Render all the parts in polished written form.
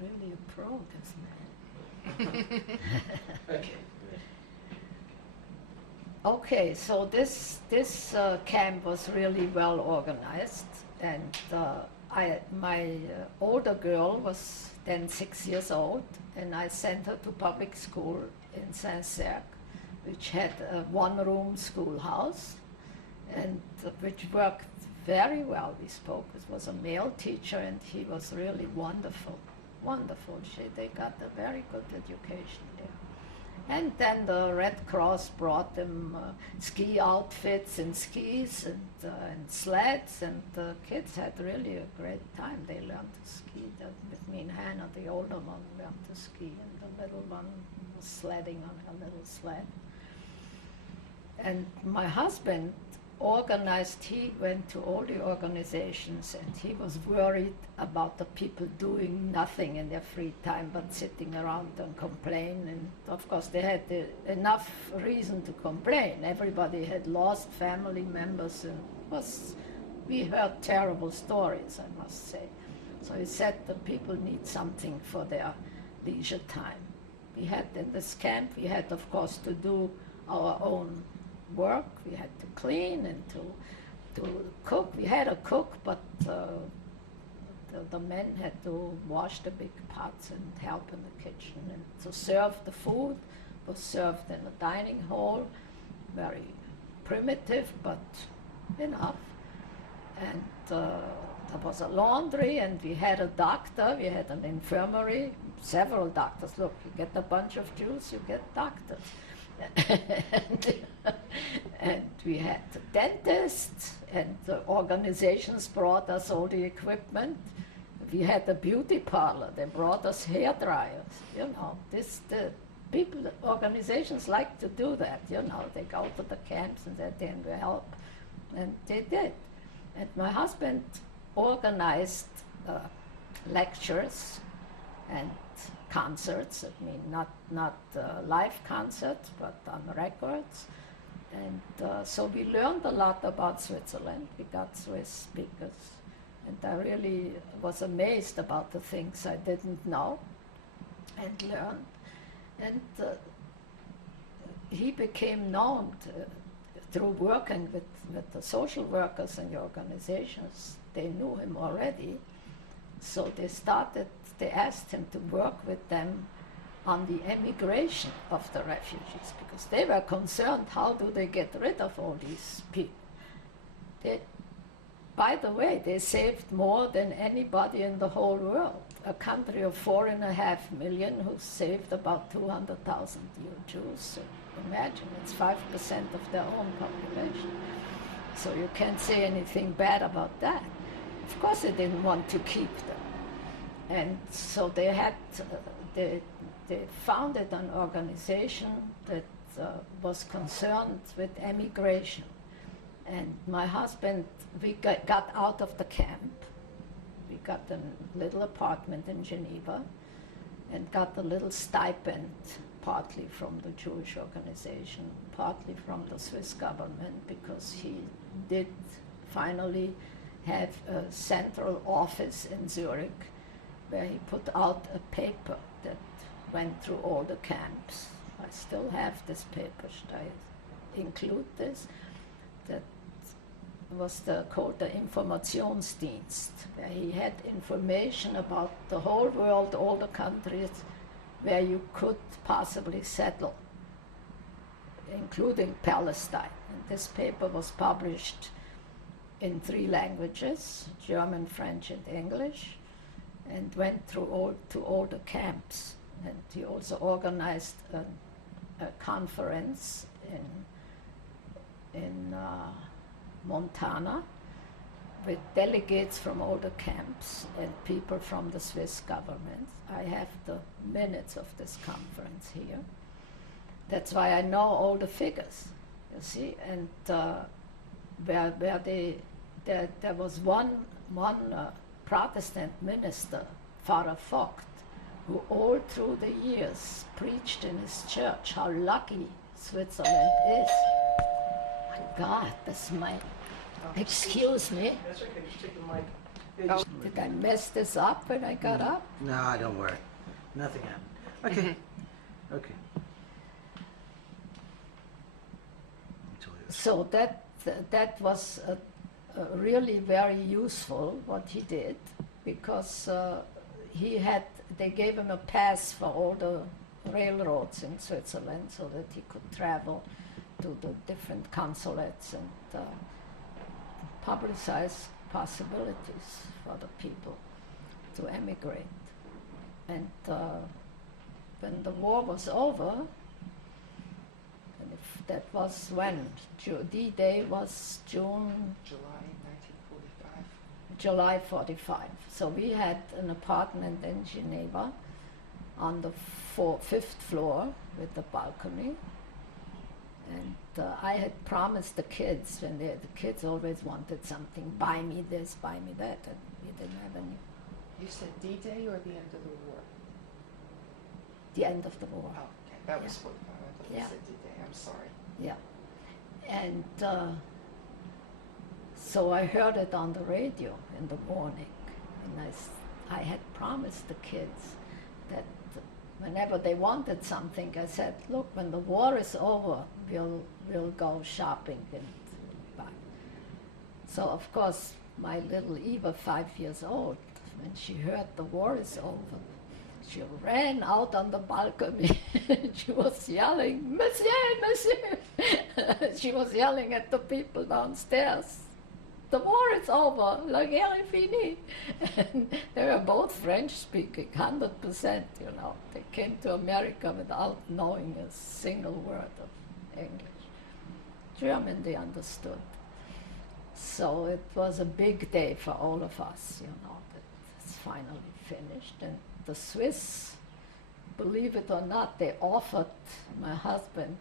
really a pro, this man. Okay. Okay, so this camp was really well organized, and my older girl was then 6 years old, and I sent her to public school in Saint-Cergue, which had a one-room schoolhouse, and which worked very well. We spoke. It was a male teacher, and he was really wonderful, wonderful. They got a very good education there. And then the Red Cross brought them ski outfits and skis and sleds, and the kids had really a great time. They learned to ski. With me and Hannah, the older one, learned to ski, and the little one was sledding on a little sled. And my husband organized, he went to all the organizations, and he was worried about the people doing nothing in their free time but sitting around and complain. And of course they had enough reason to complain. Everybody had lost family members, and we heard terrible stories, I must say. So he said the people need something for their leisure time. We had in this camp, we had of course to do our own work. We had to clean and to cook. We had a cook, but the men had to wash the big pots and help in the kitchen. And to serve the food was served in a dining hall, very primitive, but enough. And there was a laundry, and we had a doctor, we had an infirmary, several doctors. Look, you get a bunch of Jews, you get doctors. And we had dentists, and the organizations brought us all the equipment. We had a beauty parlor. They brought us hair dryers. You know, the people, organizations like to do that. You know, they go to the camps and they tend to help, and they did. And my husband organized lectures and concerts. I mean, not live concerts, but on records. And so we learned a lot about Switzerland. We got Swiss speakers, and I really was amazed about the things I didn't know and learned. And he became known through working with the social workers and the organizations. They knew him already. So they asked him to work with them on the emigration of the refugees, because they were concerned, how do they get rid of all these people? By the way, they saved more than anybody in the whole world. A country of 4.5 million who saved about 200,000 Jews. So imagine, it's 5% of their own population. So you can't say anything bad about that. Of course they didn't want to keep them. And so they founded an organization that was concerned with emigration. And my husband, we got out of the camp. We got a little apartment in Geneva and got a little stipend, partly from the Jewish organization, partly from the Swiss government, because he did finally have a central office in Zurich where he put out a paper that went through all the camps. I still have this paper. Should I include this? That was called the Informationsdienst, where he had information about the whole world, all the countries where you could possibly settle, including Palestine. And this paper was published in 3 languages, German, French, and English, and went through all the camps. And he also organized a conference in Montana with delegates from all the camps and people from the Swiss government. I have the minutes of this conference here. That's why I know all the figures, you see. And there was one Protestant minister, Father Vogt, who all through the years preached in his church how lucky Switzerland is. My God, that's my... Excuse me. That's okay, just take the mic. Did I mess this up when I got up? No, don't worry. Nothing happened. Okay. Okay. So that was really very useful what he did, because they gave him a pass for all the railroads in Switzerland so that he could travel to the different consulates and publicize possibilities for the people to emigrate. And when the war was over, and if that was when, D-Day was June, July 1945. July 45. So we had an apartment in Geneva on the fifth floor with the balcony. And I had promised the kids, when the kids always wanted something, buy me this, buy me that, and we didn't have any. You said D-Day or the end of the war? The end of the war. Oh, okay. That was Yeah. 45. I thought Yeah. you said D-Day. I'm sorry. Yeah. And so I heard it on the radio in the morning. And I had promised the kids that whenever they wanted something, I said, look, when the war is over, we'll go shopping and buy. So of course, my little Eva, 5 years old, when she heard the war is over, she ran out on the balcony. She was yelling, "Monsieur, monsieur!" She was yelling at the people downstairs. The war is over, la guerre est finie. And they were both French speaking, 100%, you know. They came to America without knowing a single word of English. German they understood. So it was a big day for all of us, you know, that it's finally finished. And the Swiss, believe it or not, they offered my husband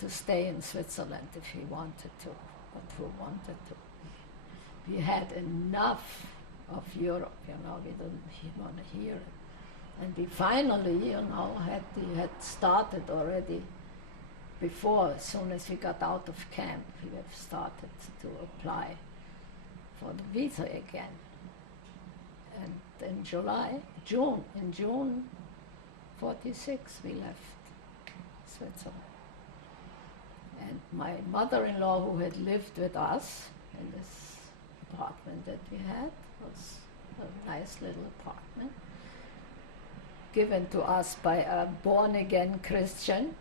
to stay in Switzerland if he wanted to, or who wanted to. We had enough of Europe, you know, we didn't want to hear it. And we finally, you know, had started already before, as soon as we got out of camp, we have started to apply for the visa again. And in June 46, we left Switzerland. And my mother-in-law, who had lived with us in this apartment that we had, was a nice little apartment, given to us by a born-again Christian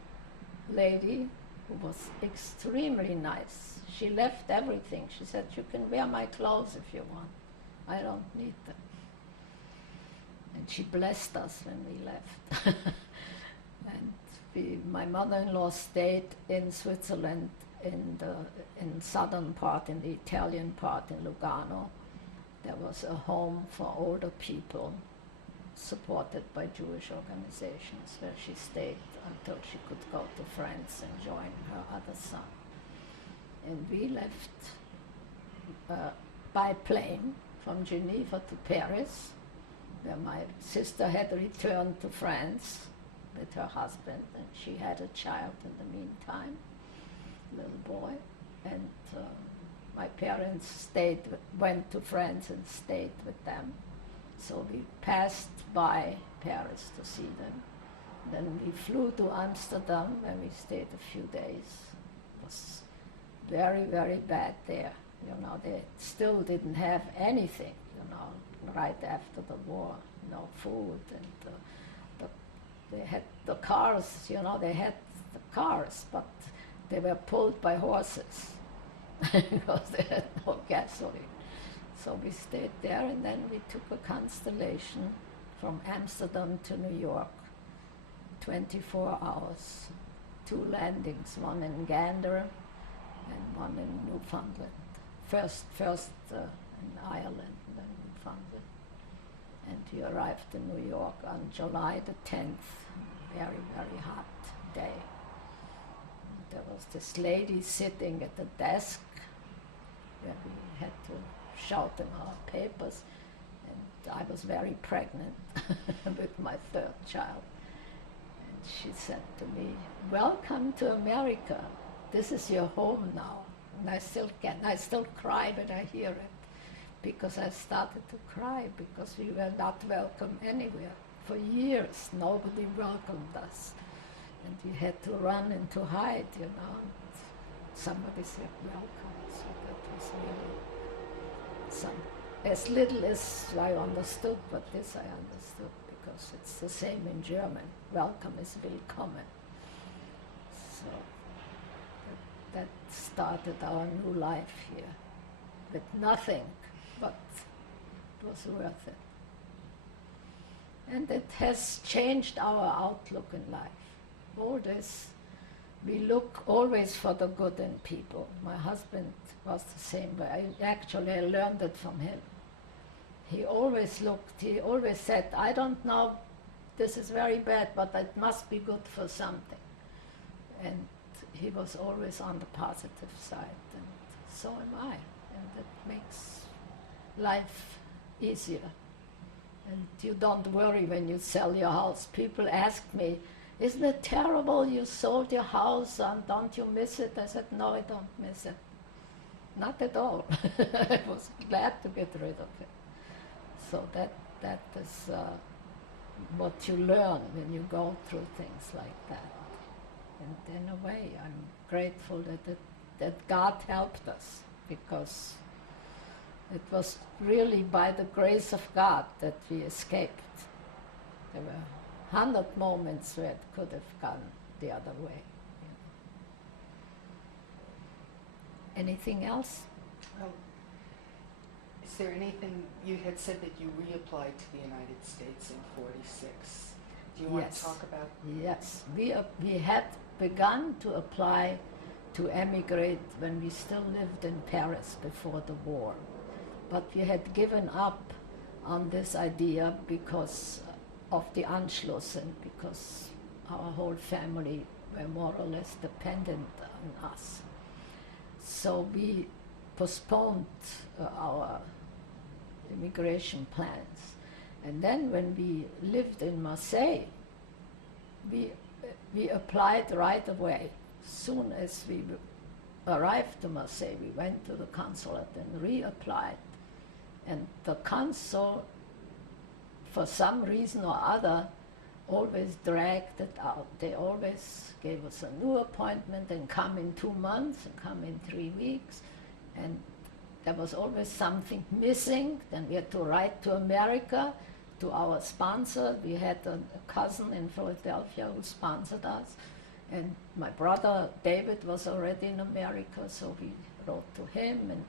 lady who was extremely nice. She left everything. She said, you can wear my clothes if you want. I don't need them. And she blessed us when we left. And my mother-in-law stayed in Switzerland in southern part, in the Italian part, in Lugano. There was a home for older people supported by Jewish organizations where she stayed until she could go to France and join her other son. And we left by plane from Geneva to Paris, where my sister had returned to France with her husband, and she had a child in the meantime, little boy. And my parents went to France and stayed with them. So we passed by Paris to see them. Then we flew to Amsterdam, where we stayed a few days. It was very, very bad there. You know, they still didn't have anything, you know, right after the war. No food, and they had the cars, you know, they had the cars, but they were pulled by horses because they had no gasoline. So we stayed there, and then we took a Constellation from Amsterdam to New York, 24 hours, 2 landings, one in Gander and one in Newfoundland. First in Ireland, and then Newfoundland. And we arrived in New York on July the 10th, very, very hot day. And there was this lady sitting at the desk where we had to shout in our papers, and I was very pregnant with my 3rd child. And she said to me, "Welcome to America. This is your home now." And I still cry when I hear it, because I started to cry because we were not welcome anywhere. For years, nobody welcomed us. And we had to run and to hide, you know. Somebody said welcome, so that was really some, as little as I understood, but this I understood because it's the same in German. Welcome is willkommen. So that started our new life here with nothing, but it was worth it. And it has changed our outlook in life. All this, we look always for the good in people. My husband was the same way. I learned it from him. He always said, I don't know, this is very bad, but it must be good for something. And he was always on the positive side, and so am I. And it makes life easier. And you don't worry when you sell your house. People ask me, isn't it terrible you sold your house and don't you miss it? I said, no, I don't miss it. Not at all. I was glad to get rid of it. So that is what you learn when you go through things like that. And in a way, I'm grateful that God helped us, because it was really by the grace of God that we escaped. There were 100 moments where it could have gone the other way. Anything else? Well, is there anything, you had said that you reapplied to the United States in '46. Do you want to Yes. talk about? Yes, we had begun to apply to emigrate when we still lived in Paris before the war. But we had given up on this idea because of the Anschluss and because our whole family were more or less dependent on us. So we postponed our immigration plans. And then when we lived in Marseille, we applied right away. Soon as we arrived to Marseille, we went to the consulate and reapplied. And the consul, for some reason or other, always dragged it out. They always gave us a new appointment and come in 2 months and come in 3 weeks. And there was always something missing. Then we had to write to America, to our sponsor. We had a cousin in Philadelphia who sponsored us. And my brother David was already in America, so we wrote to him, and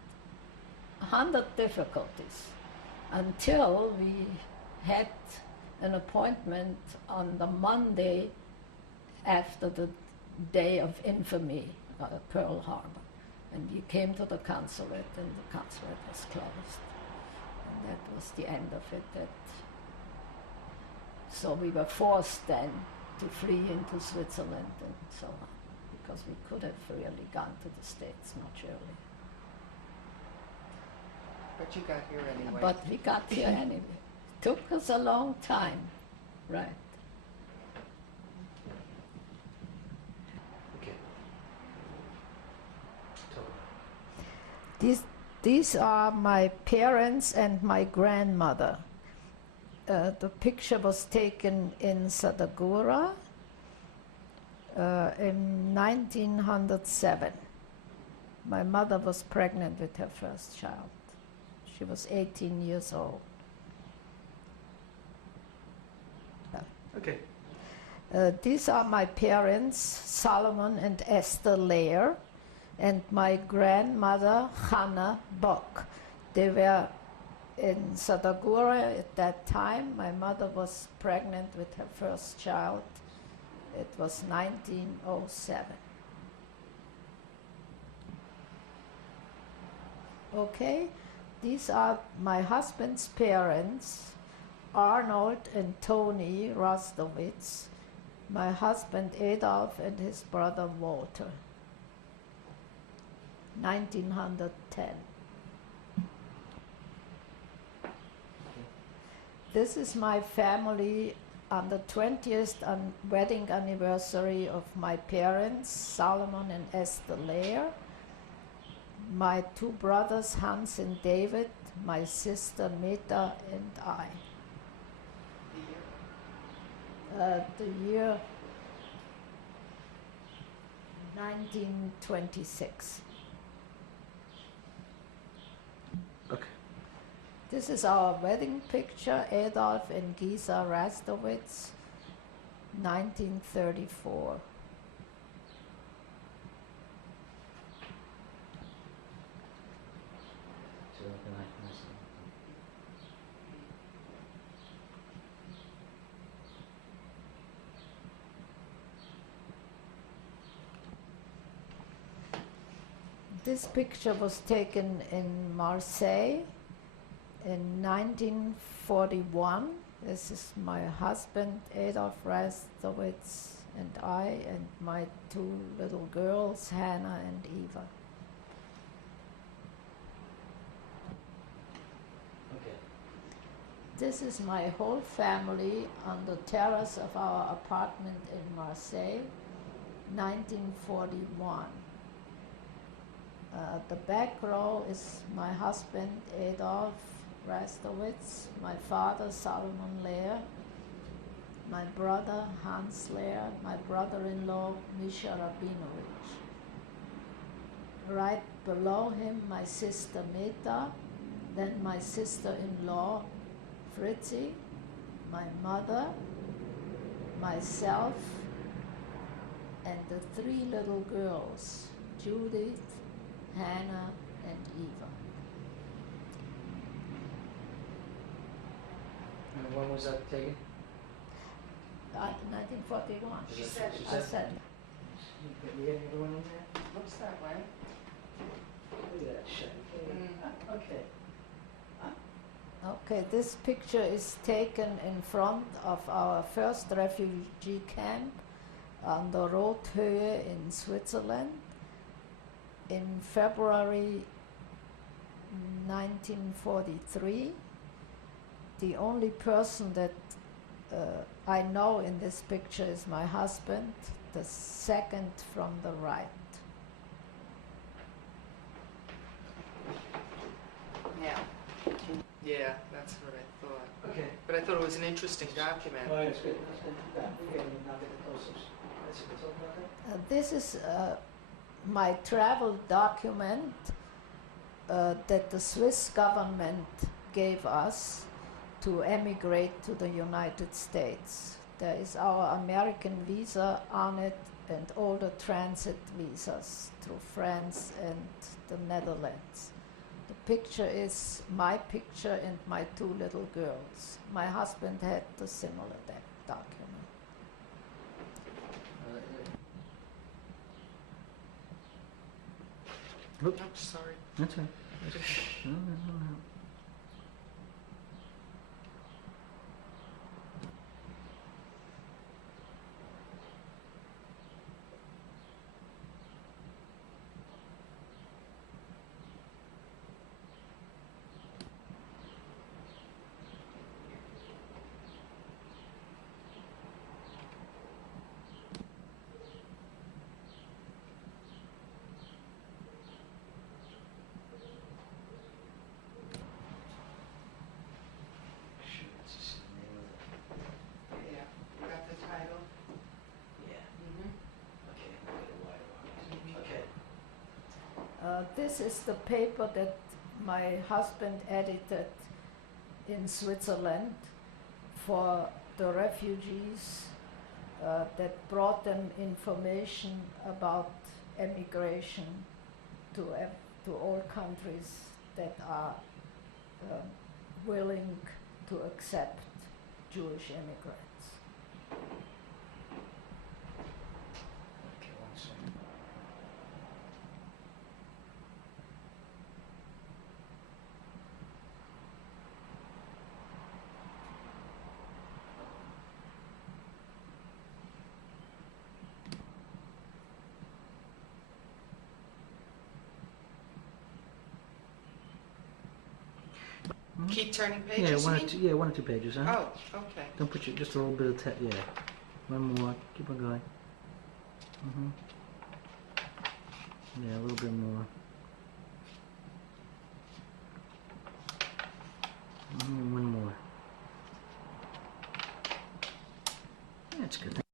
100 difficulties until we had an appointment on the Monday after the day of infamy, Pearl Harbor. And we came to the consulate, and the consulate was closed. And that was the end of it. So we were forced then to flee into Switzerland and so on, because we could have really gone to the States much earlier. But you got here anyway. But we got here anyway. Took us a long time, right? Okay. So, These are my parents and my grandmother. The picture was taken in Sadagura in 1907. My mother was pregnant with her first child. She was 18 years old. okay. These are my parents, Solomon and Esther Lehr, and my grandmother, Hannah Bock. They were in Sadagura at that time. My mother was pregnant with her first child. It was 1907. Okay, these are my husband's parents, Arnold and Tony Razdowitz, my husband Adolf and his brother Walter. 1910. This is my family on the 20th wedding anniversary of my parents, Solomon and Esther Lehr. my two brothers, Hans and David, my sister Meta, and I. The year 1926. Okay. This is our wedding picture, Adolf and Gisa Razdow, 1934. This picture was taken in Marseille in 1941. This is my husband, Adolf Razdow, and I, and my two little girls, Hannah and Eva. Okay. This is my whole family on the terrace of our apartment in Marseille, 1941. The back row is my husband, Adolf Razdow, my father, Solomon Lehr, my brother, Hans Lehr, my brother-in-law, Misha Rabinovich. Right below him, my sister Meta, then my sister-in-law, Fritzi, my mother, myself, and the three little girls, Judith, Hannah, and Eva. And when was that taken? 1941. She said, I said. You getting everyone in there? looks that way. Look at that shit. Okay. Okay, this picture is taken in front of our first refugee camp on the Rothöhe in Switzerland in February 1943. The only person that I know in this picture is my husband, the second from the right. Yeah. Yeah, that's what I thought. Okay. But I thought it was an interesting document. Oh, that's good. That's good. Yeah, we're getting now get the close-ups. Let's talk about that. This is my travel document that the Swiss government gave us to emigrate to the United States. There is our American visa on it and all the transit visas through France and the Netherlands. The picture is my picture and my two little girls. My husband had the similar document. Oops. Oops, sorry. That's right. No, no, no, no. Shoot, it's just the name of Yeah, you got the title? the. Yeah. Mm-hmm. Okay, we'll get a wider one. Okay. This is the paper that my husband edited in Switzerland for the refugees that brought them information about emigration to all countries that are willing to accept Jewish immigrants. Okay, one second. Keep turning pages, Yeah, you mean? yeah, one or two pages, huh? Oh, okay. Don't put just a little bit of text. Yeah, one more. Keep on going. Yeah, a little bit more. That's good.